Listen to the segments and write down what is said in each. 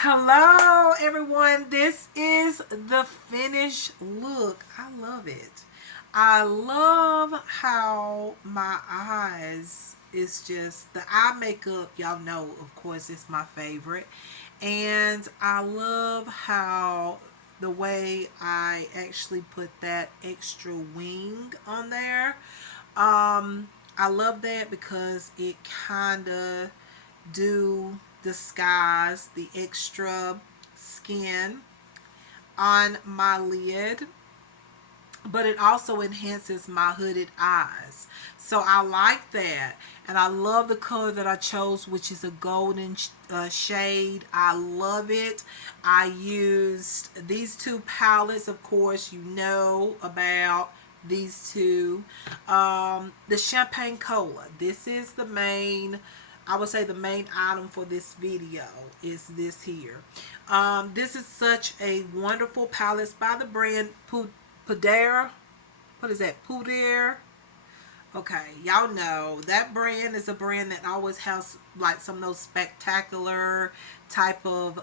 Hello everyone, this is the finished look. I love it. I love how my eyes is just the eye makeup, y'all know of course it's my favorite, and I love how the way I actually put that extra wing on there. I love that because it kind of do disguise the extra skin on my lid, but it also enhances my hooded eyes. So I like that. And I love the color that I chose, which is a golden shade. I love it. I used these two palettes, of course, you know about these two. The Champagne Cola. This is the main, I would say the main item for this video is this here. This is such a wonderful palette. It's by the brand Pudaier. What is that? Pudaier. Okay, y'all know that brand is a brand that always has like some of those spectacular type of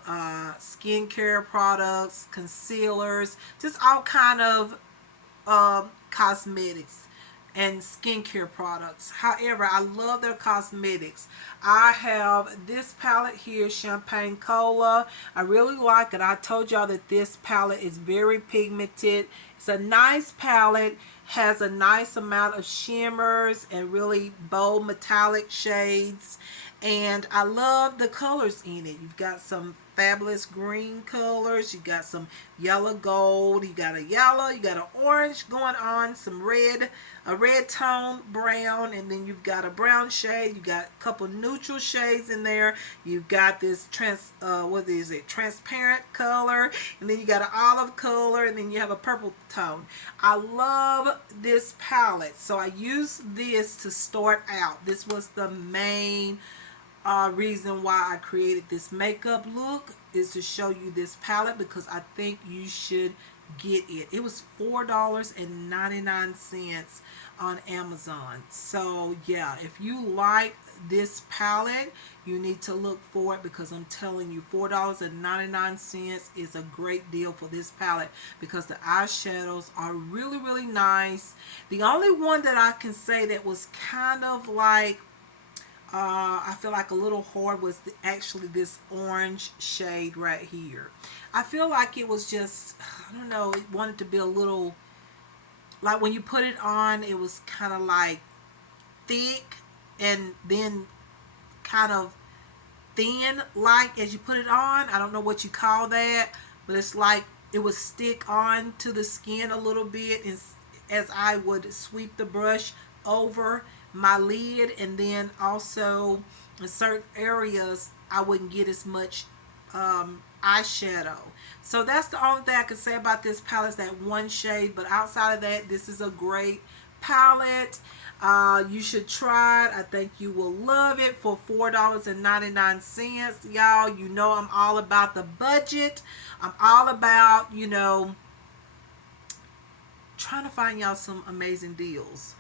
skincare products, concealers, just all kind of cosmetics and skincare products. However, I love their cosmetics. I have this palette here, Champagne Cola. I really like it. I told y'all that this palette is very pigmented. It's a nice palette, has a nice amount of shimmers and really bold metallic shades. And I love the colors in it. You've got some fabulous green colors. You got some yellow gold. You got a yellow. You got an orange going on. Some red. A red tone brown. And then you've got a brown shade. You got a couple neutral shades in there. You've got this transparent color. And then you got an olive color. And then you have a purple tone. I love this palette. So I used this to start out. This was the main reason why I created this makeup look, is to show you this palette because I think you should get it. It was $4.99 on Amazon. So yeah, if you like this palette, you need to look for it because I'm telling you, $4.99 is a great deal for this palette because the eyeshadows are really, really nice. The only one that I can say that was kind of like I feel like a little hard was actually this orange shade right here. I feel like it was just, I don't know, it wanted to be a little, like when you put it on, it was kind of like thick and then kind of thin like as you put it on. I don't know what you call that, but it's like it would stick on to the skin a little bit as I would sweep the brush over my lid, and then also in certain areas I wouldn't get as much eyeshadow. So that's the only thing I can say about this palette, is that one shade. But outside of that, this is a great palette. You should try it. I think you will love it for $4.99. Y'all, you know I'm all about the budget. I'm all about, you know, trying to find y'all some amazing deals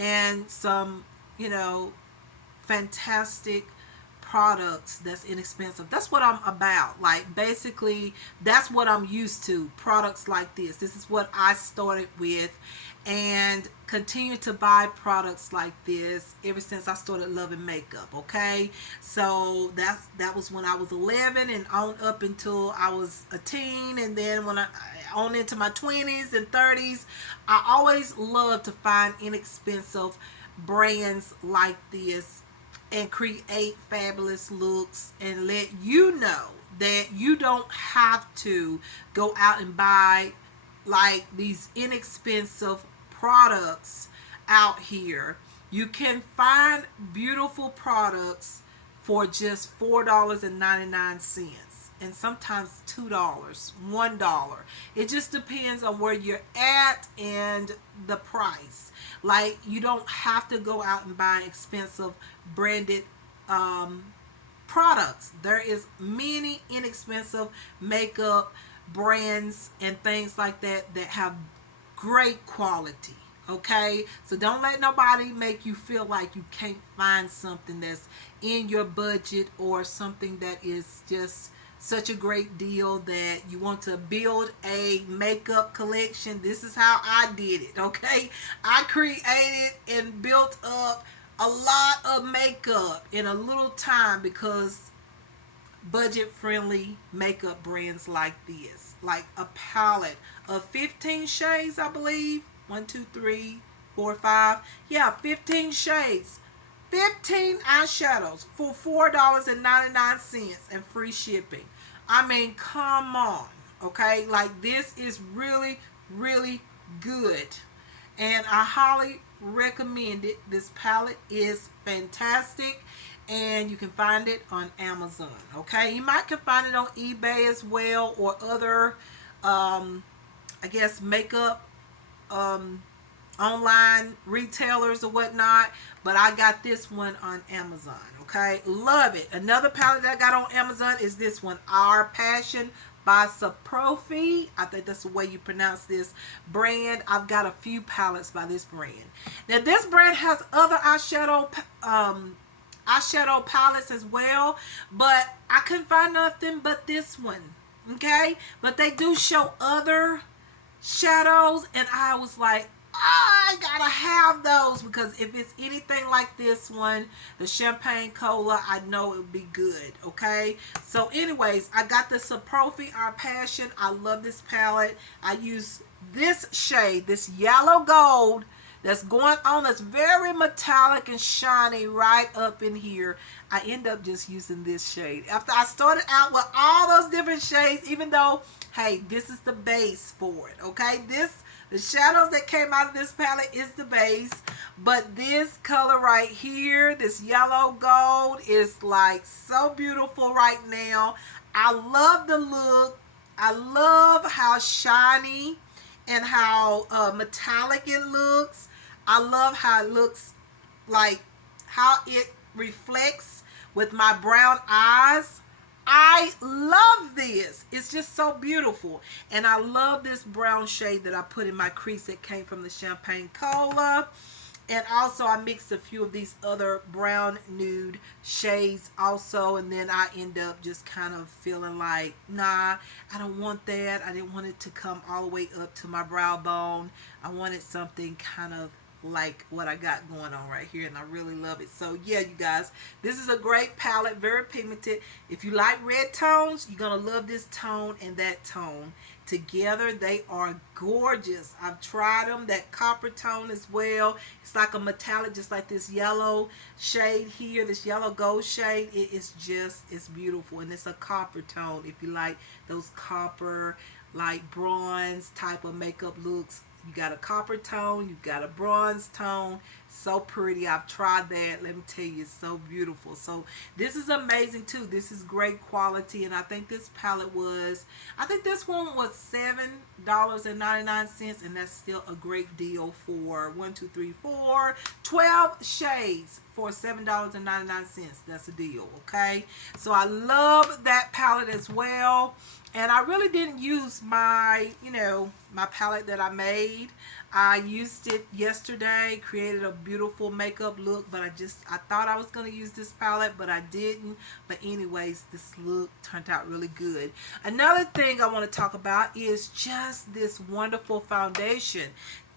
and some, you know, fantastic products that's inexpensive. That's what I'm about. Like basically that's what I'm used to, products like this. This is what I started with and continue to buy products like this ever since I started loving makeup. Okay, so that was when I was 11 and on up until I was a teen, and then when I on into my 20s and 30s, I always loved to find inexpensive brands like this and create fabulous looks and let you know that you don't have to go out and buy like these inexpensive products out here. You can find beautiful products for just $4.99 and sometimes $2, $1. It just depends on where you're at and the price. Like you don't have to go out and buy expensive branded products. There is many inexpensive makeup brands and things like that that have great quality. Okay, so don't let nobody make you feel like you can't find something that's in your budget or something that is just such a great deal that you want to build a makeup collection, this is how I did it, okay? I created and built up a lot of makeup in a little time because budget friendly makeup brands like this, like a palette of 15 shades, I believe. 1, 2, 3, 4, 5. Yeah, 15 shades. 15 eyeshadows for $4.99 and free shipping. I mean, come on. Okay? Like, this is really, really good. And I highly recommend it. This palette is fantastic. And you can find it on Amazon. Okay? You might can find it on eBay as well, or other, I guess, makeup online retailers or whatnot, but I got this one on Amazon. Okay, love it. Another palette that I got on Amazon is this one, Our Passion by Saprofi. I think that's the way you pronounce this brand. I've got a few palettes by this brand. Now this brand has other eyeshadow palettes as well, but I couldn't find nothing but this one. Okay, but they do show other shadows, and I was like, I gotta have those, because if it's anything like this one, the Champagne Cola, I know it would be good. Okay, so anyways, I got the Saprofi Our Passion. I love this palette. I use this shade, this yellow gold that's going on, that's very metallic and shiny right up in here. I end up just using this shade after I started out with all those different shades, even though, hey, this is the base for it. Okay, the shadows that came out of this palette is the base, but this color right here, this yellow gold, is like so beautiful right now. I love the look. I love how shiny and how metallic it looks. I love how it looks, like how it reflects with my brown eyes. I love this. It's just so beautiful. And I love this brown shade that I put in my crease that came from the Champagne Cola. And also I mixed a few of these other brown nude shades also. And then I end up just kind of feeling like, nah, I don't want that. I didn't want it to come all the way up to my brow bone. I wanted something kind of like what I got going on right here, and I really love it. So yeah, you guys, this is a great palette, very pigmented. If you like red tones, you're gonna love this tone and that tone together. They are gorgeous. I've tried them. That copper tone as well, it's like a metallic, just like this yellow shade here, this yellow gold shade. It is just, it's beautiful, and it's a copper tone. If you like those copper, like bronze type of makeup looks, you got a copper tone, you got a bronze tone. So pretty. I've tried that. Let me tell you, it's so beautiful. So this is amazing too. This is great quality, and I think this palette was, I think this one was $7.99, and that's still a great deal for 1, 2, 3, 4, 12 shades for $7.99. That's a deal. Okay, so I love that palette as well. And I really didn't use my, my palette that I made. I used it yesterday, created a beautiful makeup look, but I thought I was going to use this palette, but I didn't. But anyways, this look turned out really good. Another thing I want to talk about is just this wonderful foundation.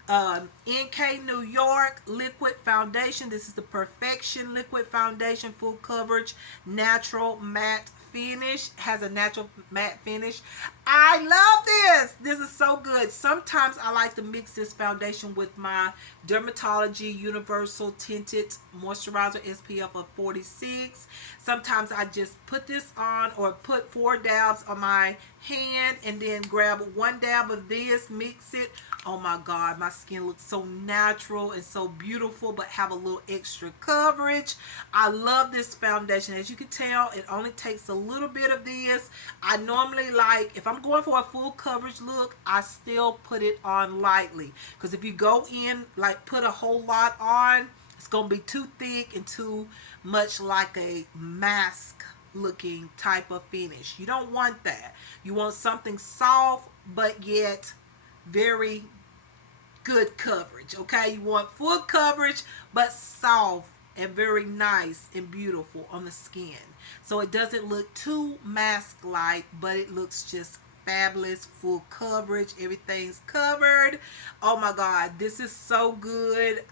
NK New York liquid foundation. This is the Perfection liquid foundation, full coverage, natural matte finish. Has a natural matte finish. I love this. This is so good. Sometimes I like to mix this foundation with my Dermatology Universal Tinted Moisturizer SPF of 46. Sometimes I just put this on, or put 4 dabs on my hand and then grab 1 dab of this, mix it. Oh my God, my skin looks so natural and so beautiful, but have a little extra coverage. I love this foundation. As you can tell, it only takes a little bit of this. I normally like, if I'm going for a full coverage look, I still put it on lightly. Because if you go in, like put a whole lot on, it's going to be too thick and too much like a mask looking type of finish. You don't want that. You want something soft, but yet very good coverage. Okay, you want full coverage but soft and very nice and beautiful on the skin. So it doesn't look too mask-like, but it looks just fabulous, full coverage. Everything's covered. Oh my God, this is so good.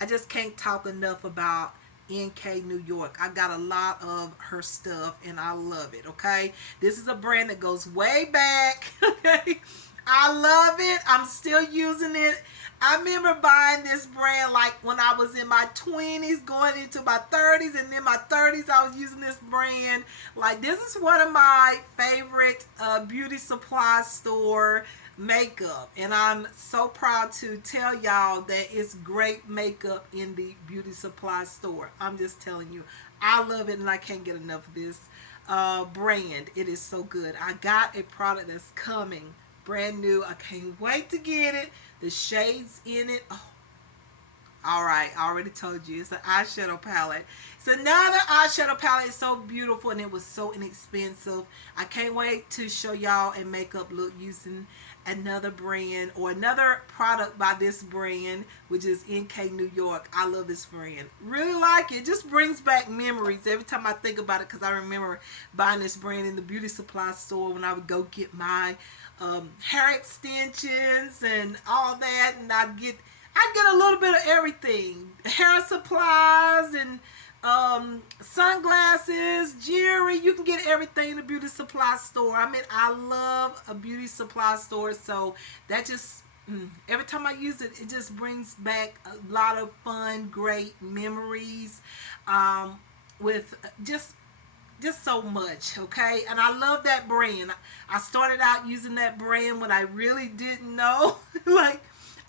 I just can't talk enough about NK New York. I got a lot of her stuff and I love it. Okay, this is a brand that goes way back. Okay, I love it. I'm still using it. I remember buying this brand like when I was in my 20s going into my 30s, and in my 30s I was using this brand. Like, this is one of my favorite beauty supply store makeup, and I'm so proud to tell y'all that it's great makeup in the beauty supply store. I'm just telling you, I love it and I can't get enough of this brand. It is so good. I got a product that's coming brand new. I can't wait to get it. The shades in it, oh, all right, I already told you. It's an eyeshadow palette. It's another eyeshadow palette. It's so beautiful and it was so inexpensive. I can't wait to show y'all a makeup look using another brand or another product by this brand, which is NK New York. I love this brand. Really like it. It just brings back memories every time I think about it, because I remember buying this brand in the beauty supply store when I would go get my hair extensions and all that, and I get a little bit of everything: hair supplies and sunglasses, jewelry. You can get everything in the beauty supply store. I mean, I love a beauty supply store, so that just every time I use it, it just brings back a lot of fun, great memories with just so much. Okay, and I love that brand. I started out using that brand when I really didn't know. Like,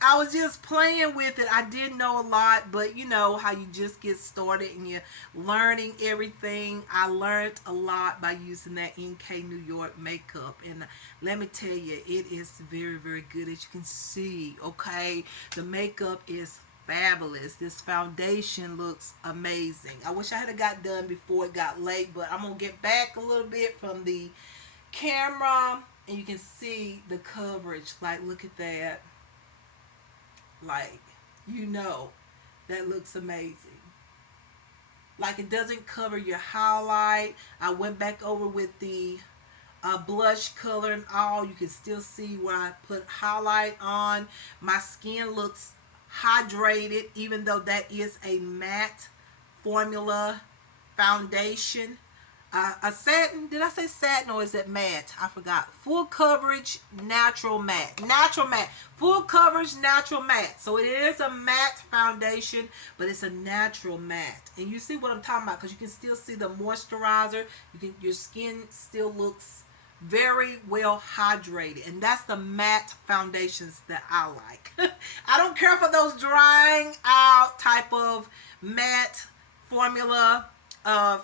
I was just playing with it. I didn't know a lot, but you know how you just get started and you're learning everything. I learned a lot by using that NK New York makeup, and let me tell you, it is very, very good. As you can see, okay, the makeup is fabulous. This foundation looks amazing. I wish I had got done before it got late, but I'm gonna get back a little bit from the camera and you can see the coverage. Like, look at that. Like, you know, that looks amazing. Like, it doesn't cover your highlight. I went back over with the blush color and all. You can still see where I put highlight on. My skin looks hydrated, even though that is a matte formula foundation. A satin, did I say satin or is it matte? I forgot. Full coverage natural matte. Natural matte. Full coverage natural matte. So it is a matte foundation, but it's a natural matte. And you see what I'm talking about, because you can still see the moisturizer. Your skin still looks very well hydrated, and that's the matte foundations that I like. I don't care for those drying out type of matte formula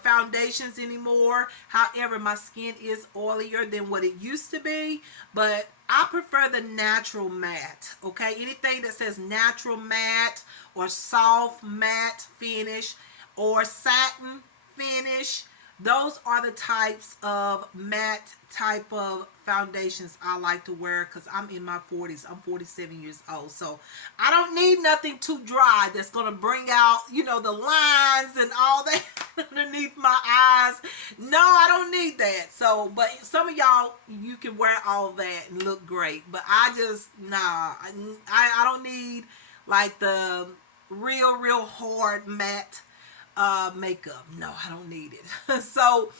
foundations anymore. However, my skin is oilier than what it used to be, but I prefer the natural matte. Okay, anything that says natural matte or soft matte finish or satin finish, those are the types of matte type of foundations I like to wear, because I'm in my 40s. I'm 47 years old, so I don't need nothing too dry that's going to bring out, you know, the lines and all that underneath my eyes. No, I don't need that. So, but some of y'all, you can wear all that and look great, but I just, nah, I don't need like the real hard matte makeup. No, I don't need it. So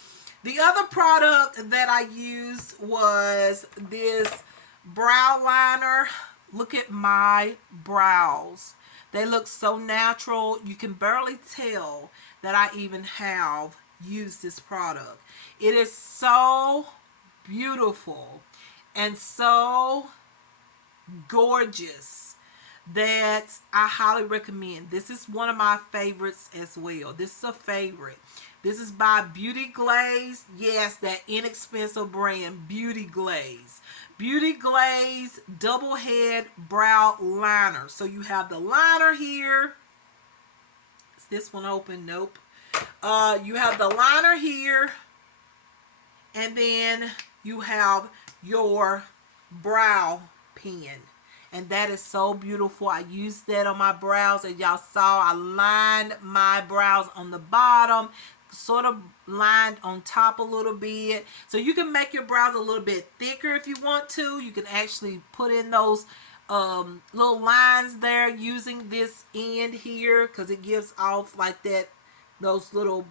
the other product that I used was this brow liner. Look at my brows. They look so natural. You can barely tell that I even have used this product. It is so beautiful and so gorgeous that I highly recommend. This is one of my favorites as well. This is a favorite. This is by Beauty Glaze. Yes, that inexpensive brand, Beauty Glaze. Beauty Glaze Double Head Brow Liner. So you have the liner here. Is this one open? Nope. You have the liner here. And then you have your brow pen. and that is so beautiful. I used that on my brows. As y'all saw, I lined my brows on the bottom, sort of lined on top a little bit. So you can make your brows a little bit thicker if you want to. You can actually put in those little lines there using this end here, because it gives off like that, those little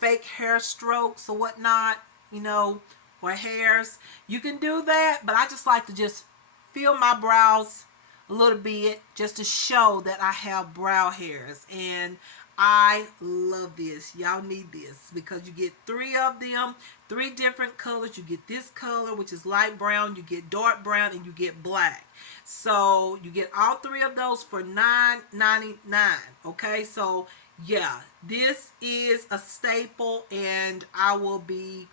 fake hair strokes or whatnot, you know, or hairs. You can do that, but I just like to just fill my brows a little bit just to show that I have brow hairs. And I love this. Y'all need this because you get 3 of them, 3 different colors. You get this color, which is light brown, you get dark brown, and you get black. So you get all 3 of those for $9.99. Okay, so yeah, this is a staple, and I will be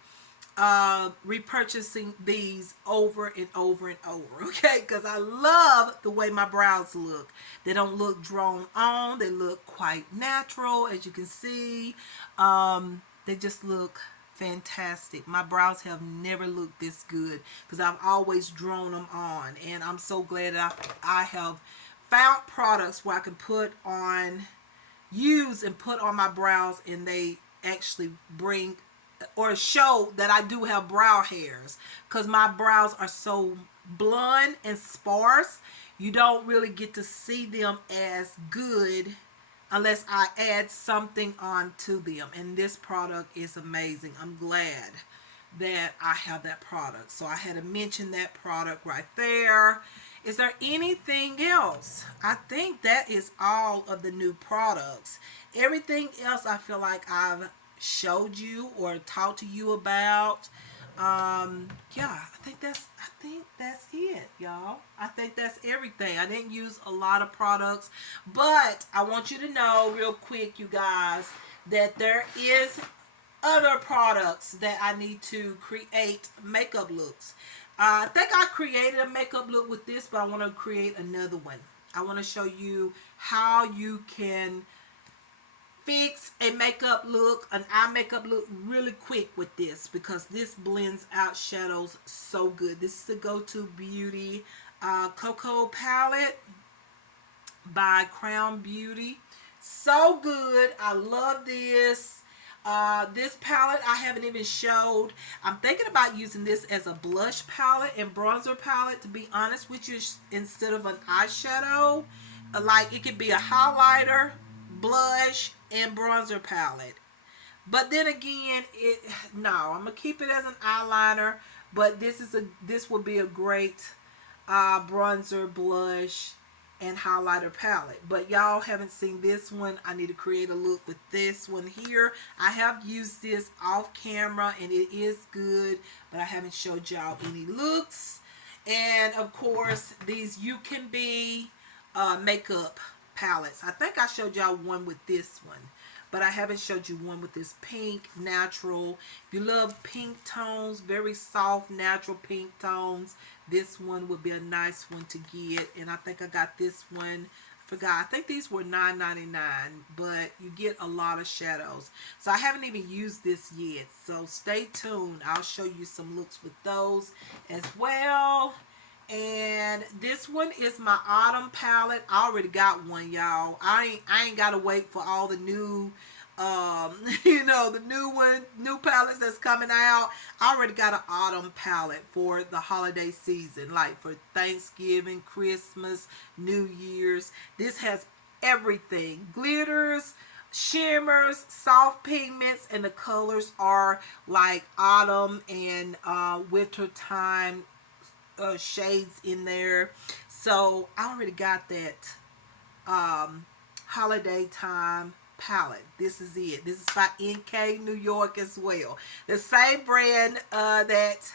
repurchasing these over and over and over, okay, because I love the way my brows look. They don't look drawn on, they look quite natural, as you can see. They just look fantastic. My brows have never looked this good because I've always drawn them on, and I'm so glad that I have found products where I can use and put on my brows, and they actually bring or show that I do have brow hairs, because my brows are so blonde and sparse. You don't really get to see them as good unless I add something on to them, and this product is amazing. I'm glad that I have that product, so I had to mention that product right there. Is there anything else? I think that is all of the new products. Everything else I feel like I've showed you or talked to you about. Yeah, I think that's it, y'all. I think that's everything. I didn't use a lot of products, but I want you to know real quick, you guys, that there is other products that I need to create makeup looks. I think I created a makeup look with this, but I want to create another one. I want to show you how you can fix a makeup look, an eye makeup look really quick with this, because this blends out shadows so good. This is the Go-To Beauty Cocoa Palette by Crown Beauty. So good. I love this. This palette I haven't even showed. I'm thinking about using this as a blush palette and bronzer palette, to be honest with you, instead of an eyeshadow. Like, it could be a highlighter, blush, and bronzer palette. But then again, I'm gonna keep it as an eyeliner, but this would be a great bronzer, blush, and highlighter palette. But y'all haven't seen this one. I need to create a look with this one here. I have used this off camera and it is good, but I haven't showed y'all any looks. And of course, these You Can Be makeup palettes. I think I showed y'all one with this one, but I haven't showed you one with this pink natural. If you love pink tones, very soft natural pink tones, this one would be a nice one to get. And I think I got this one, I think these were $9.99, but you get a lot of shadows. So I haven't even used this yet, so stay tuned. I'll show you some looks with those as well. And this one is my autumn palette. I already got one, y'all. I ain't gotta wait for all the new the new palettes that's coming out. I already got an autumn palette for the holiday season, like for Thanksgiving, Christmas, New Year's. This has everything: glitters, shimmers, soft pigments, and the colors are like autumn and winter time shades in there. So I already got that holiday time palette. This is it. This is by NK New York as well, the same brand that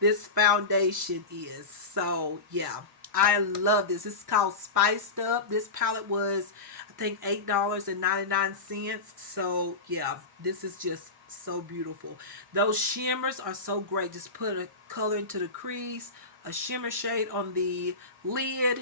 this foundation is. So yeah, I love this. This is called Spiced Up. This palette was, I think, $8.99. So yeah, this is just so beautiful. Those shimmers are so great. Just put a color into the crease, a shimmer shade on the lid,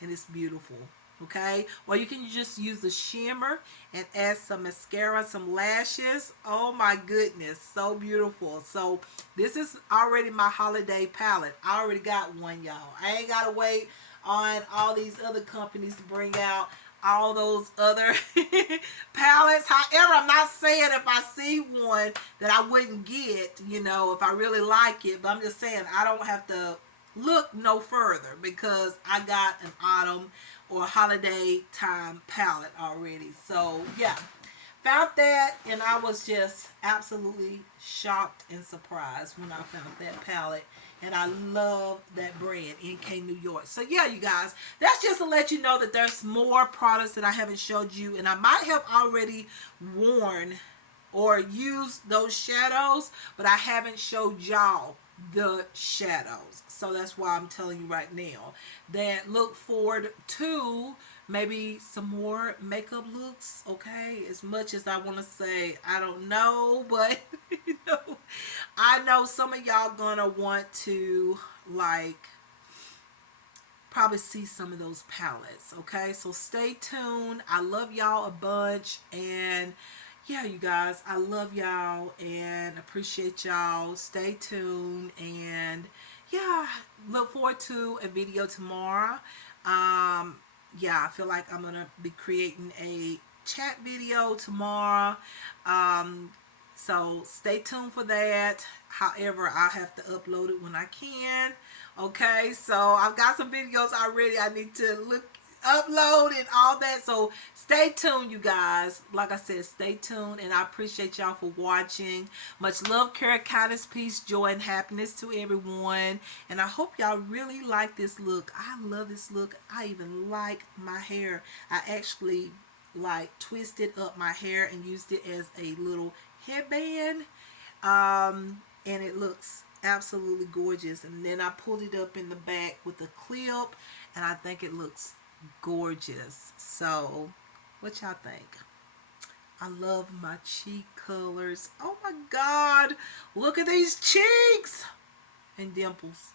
and it's beautiful. Okay, or you can just use the shimmer and add some mascara, some lashes. Oh my goodness, so beautiful. So this is already my holiday palette. I already got one, y'all. I ain't gotta wait on all these other companies to bring out all those other palettes. However, I'm not saying if I see one that I wouldn't get, you know, if I really like it, but I'm just saying I don't have to look no further because I got an autumn or holiday time palette already. So yeah, found that and I was just absolutely shocked and surprised when I found that palette. And I love that brand, NK New York. So yeah, you guys, that's just to let you know that there's more products that I haven't showed you, and I might have already worn or used those shadows, but I haven't showed y'all the shadows. So that's why I'm telling you right now that look forward to maybe some more makeup looks. Okay, as much as I want to say I don't know, but you know, I know some of y'all gonna want to like probably see some of those palettes. Okay, so stay tuned. I love y'all a bunch, and yeah, you guys, I love y'all and appreciate y'all. Stay tuned, and yeah, look forward to a video tomorrow. Yeah, I feel like I'm gonna be creating a chat video tomorrow. So stay tuned for that. However, I have to upload it when I can. Okay, so I've got some videos already I need to upload and all that. So stay tuned, you guys. Like I said, stay tuned, and I appreciate y'all for watching. Much love, care, kindness, peace, joy, and happiness to everyone. And I hope y'all really like this look. I love this look. I even like my hair. I actually like twisted up my hair and used it as a little headband, and it looks absolutely gorgeous. And then I pulled it up in the back with a clip, and I think it looks gorgeous. So what y'all think? I love my cheek colors. Oh my god, look at these cheeks and dimples.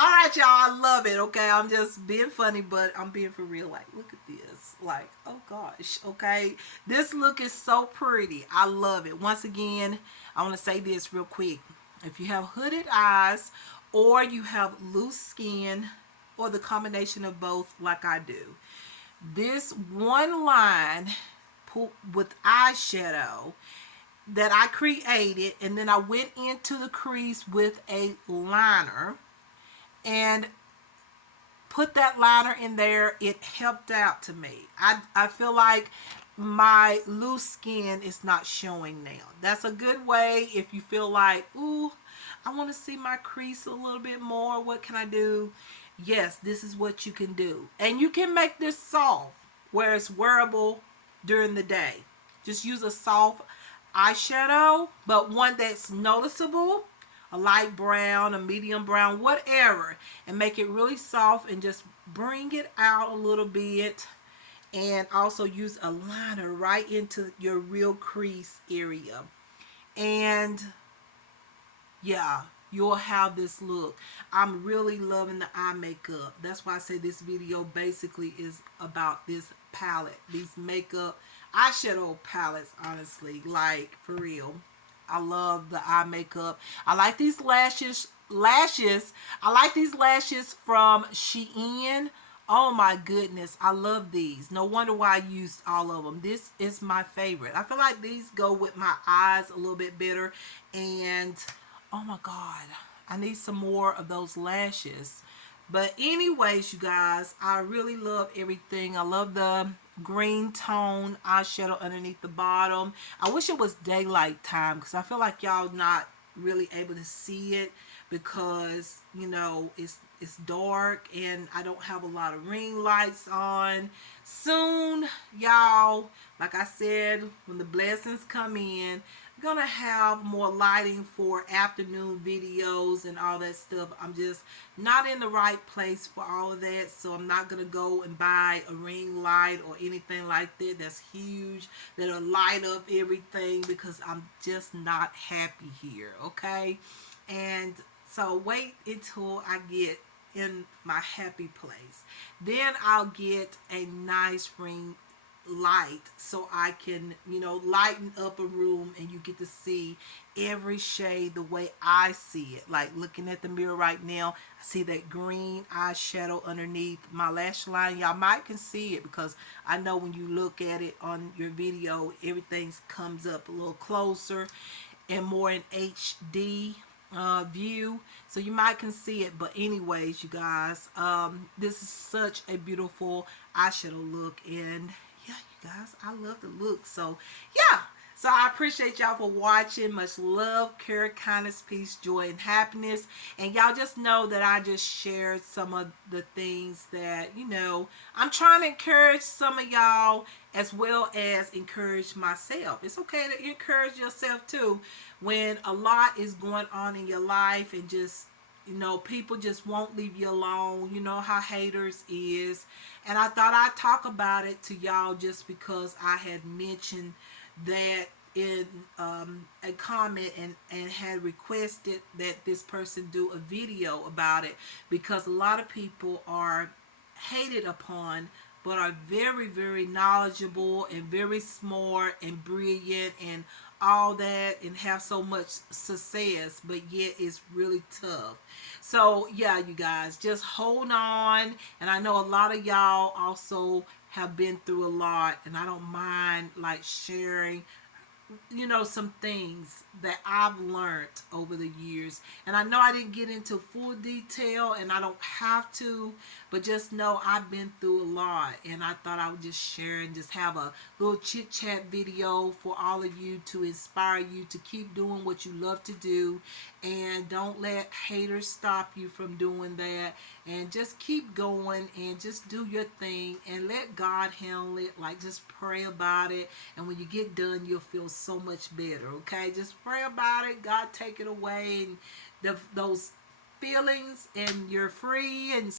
Alright, y'all, I love it. Okay, I'm just being funny, but I'm being for real. Like, look at this. Like, oh gosh. Okay, this look is so pretty. I love it. Once again, I want to say this real quick. If you have hooded eyes, or you have loose skin, or the combination of both like I do, this one line with eyeshadow that I created, and then I went into the crease with a liner and put that liner in there. It helped out to me. I feel like my loose skin is not showing now. That's a good way if you feel like, ooh, I want to see my crease a little bit more. What can I do? Yes, this is what you can do. And you can make this soft where it's wearable during the day. Just use a soft eyeshadow, but one that's noticeable, a light brown, a medium brown, whatever, and make it really soft and just bring it out a little bit. And also use a liner right into your real crease area. And yeah, you'll have this look. I'm really loving the eye makeup. That's why I say this video basically is about this palette, these makeup eyeshadow palettes, honestly, like for real. I love the eye makeup. I like these lashes. I like these lashes from Shein. Oh my goodness, I love these. No wonder why I used all of them. This is my favorite. I feel like these go with my eyes a little bit better. And oh my god, I need some more of those lashes. But anyways, you guys, I really love everything. I love the green tone eyeshadow underneath the bottom. I wish it was daylight time because I feel like y'all not really able to see it because, you know, it's dark and I don't have a lot of ring lights on. Soon, y'all, like I said, when the blessings come in, I'm gonna have more lighting for afternoon videos and all that stuff. I'm just not in the right place for all of that, so I'm not gonna go and buy a ring light or anything like that that's huge that'll light up everything because I'm just not happy here. Okay, and so wait until I get in my happy place. Then I'll get a nice ring light so I can, lighten up a room and you get to see every shade the way I see it. Like looking at the mirror right now, I see that green eyeshadow underneath my lash line. Y'all might can see it because I know when you look at it on your video, everything comes up a little closer and more in HD view, so you might can see it. But anyways, you guys, this is such a beautiful eyeshadow look, and yeah, you guys, I love the look. So yeah, so I appreciate y'all for watching. Much love, care, kindness, peace, joy, and happiness. And y'all just know that I just shared some of the things that, I'm trying to encourage some of y'all as well as encourage myself. It's okay to encourage yourself too when a lot is going on in your life and just, people just won't leave you alone. You know how haters is. And I thought I'd talk about it to y'all just because I had mentioned that in a comment and had requested that this person do a video about it, because a lot of people are hated upon but are very, very knowledgeable and very smart and brilliant and all that and have so much success, but yet it's really tough. So yeah, you guys, just hold on. And I know a lot of y'all also have been through a lot, and I don't mind like sharing some things that I've learned over the years. And I know I didn't get into full detail and I don't have to, but just know I've been through a lot, and I thought I would just share and just have a little chit chat video for all of you to inspire you to keep doing what you love to do, and don't let haters stop you from doing that, and just keep going and just do your thing and let God handle it. Like, just pray about it, and when you get done you'll feel so much better. Okay, just pray about it, God take it away, and those feelings, and you're free and